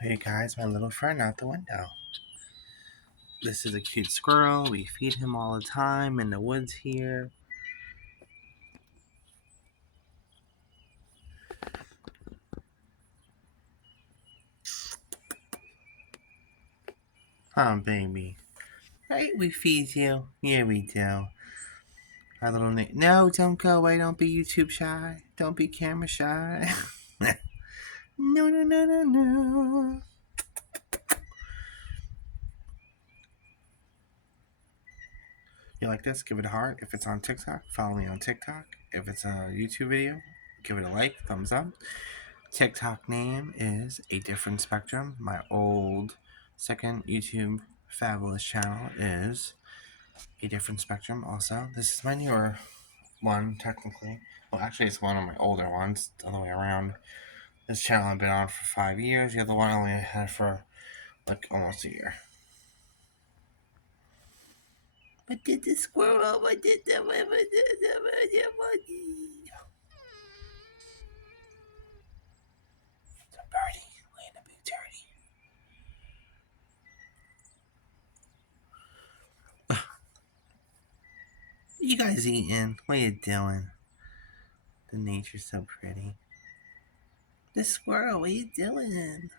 Show you guys my little friend out the window. This is a cute squirrel. We feed him all the time in the woods here. Oh, baby. Right, we feed you. Yeah, we do. Our little Nick. No, don't go away. Don't be YouTube shy. Don't be camera shy. No, no, no, no, no. You like this? Give it a heart. If it's on TikTok, follow me on TikTok. If it's a YouTube video, give it a like, thumbs up. TikTok name is A Different Spectrum. My old second YouTube fabulous channel is A Different Spectrum also. This is my newer one, technically. Well, actually, it's one of my older ones, the other way around. This channel I've been on for 5 years. The other one I only had for like almost a year. What did the squirrel? What did the monkey? It's a birdie laying a big dirty. You guys eating? What you doing? The nature's so pretty. The squirrel, what you doing?